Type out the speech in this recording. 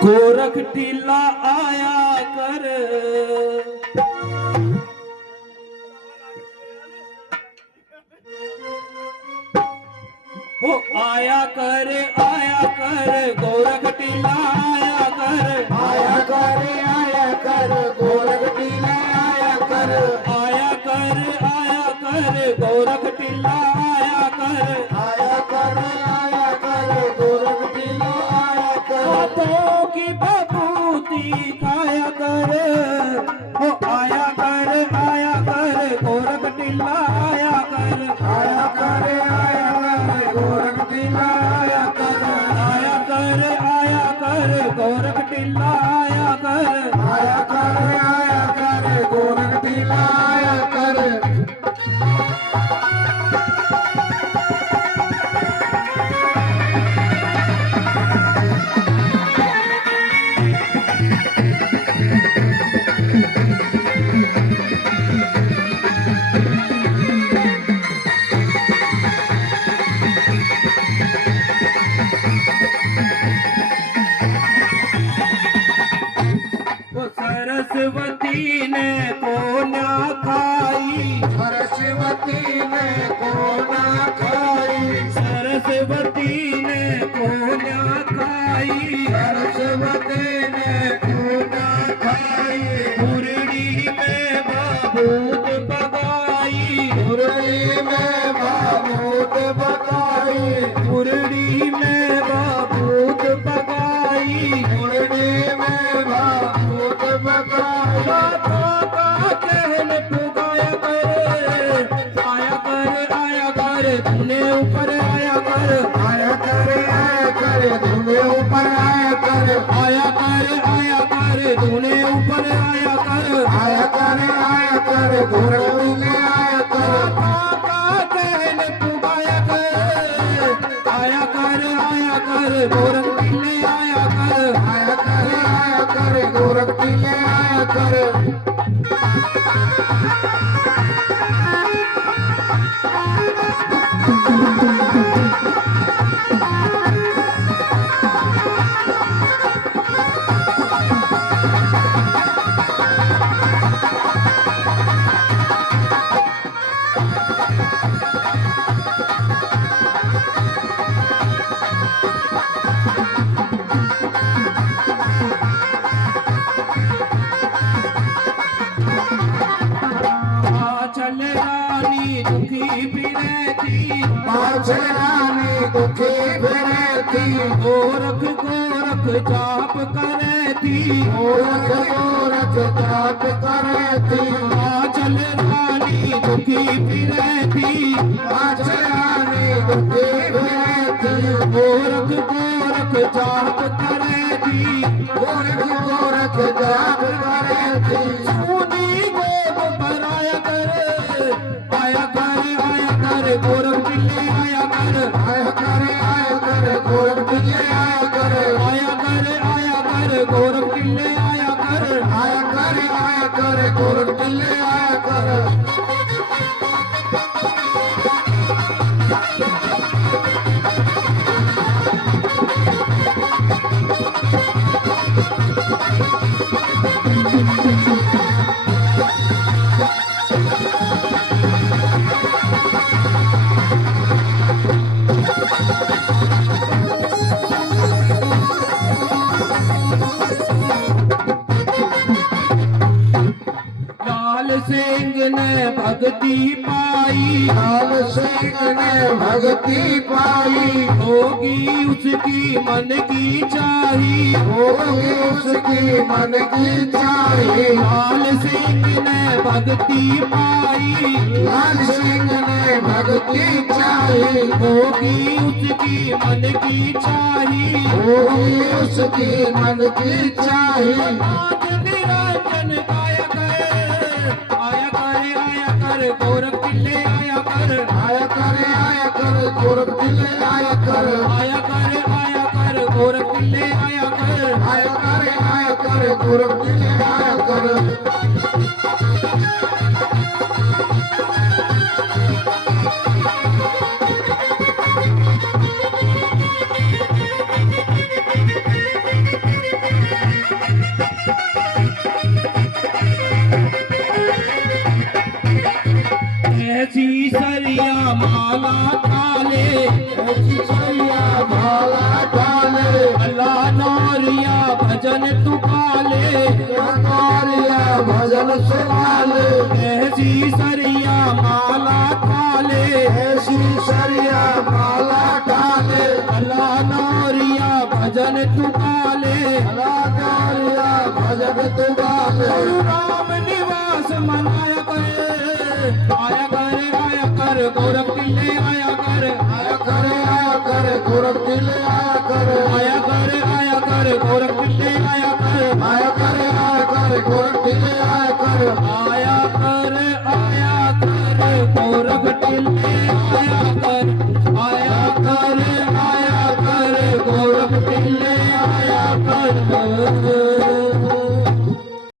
गोरख टीला आया कर, वो आया कर गोरख टीला आया कर, आया कर गोरख टीला आया कर, गोरख टीला आया कर, गोरख टीला आया कर। हाथों की बबूती खाया कर, वो आया कर गोरख टीला आया कर, गोरख टीला आया कर, गोरख टीला आया कर, गोरख टीला आया कर। वो सरस्वती ने कोना खाई, सरस्वती ने कोना खाई, सरस्वती ने कोना खाई, सरस्वती ने कोना खाई। मुरड़ी में बबूत बगाई, मुरली में बाबूत बताई, मुरड़ी में बबूत बगाई, मुरली में बाबूत बताई। गाथों का कहन पुगाया कर, आया कर तूने ऊपर आया कर, तुम्हें ऊपर आया कर, तूने ऊपर आया कर, गोरख टीले आया कर। गाथों का कहन पुगाया कर, आया कर गोरख टीले आया कर, गोरख टीले आया कर। चल रानी दुखी फिरे थी, रानी दुखी फिरे थी, गोरख जाप करे थी, गोरख जाप करे थी। चल रानी दुखी फिरे थी, रानी दुखी फिरे थी, गोरख जाप करे थी, गोरख जाप करे थी। सुनी गोद पर आया कर गोरख टीले आया कर, गोरख टीले आया कर, गोरख टीले आया कर, गोरख टीले आया कर। लाल सिंह ने भक्ति पाई, लाल सिंह ने भक्ति पाई, होगी उसकी मन की चाही, होगी उसकी मन की चाही। लाल सिंह ने भक्ति पाई, लाल सिंह ने भक्ति चाही, होगी उसकी मन की चाही, होगी उसकी मन की चाही। आज निरंजन गाया कर गोरख टीले आया कर, गोरख टीले आया कर, गोरख टीले आया कर, गोरख टीले आया कर। माला थाले ऐसी सैया माला डाले अल्लाह नौरिया भजन तू पाले कारिया भजन सुनाले ऐसी सरिया माला थाले ऐसी सरिया माला डाले अल्लाह नौरिया भजन तू पाले कारिया भजन तुगाले राम निवास मनाया करे आया कर गोरख किले आया कर आया करे गोरख किले आया करे आया कर गोरख किले आया कर गोरख किले आया करे आया कर गोरख टिले आया कर गोरख टिले आया कर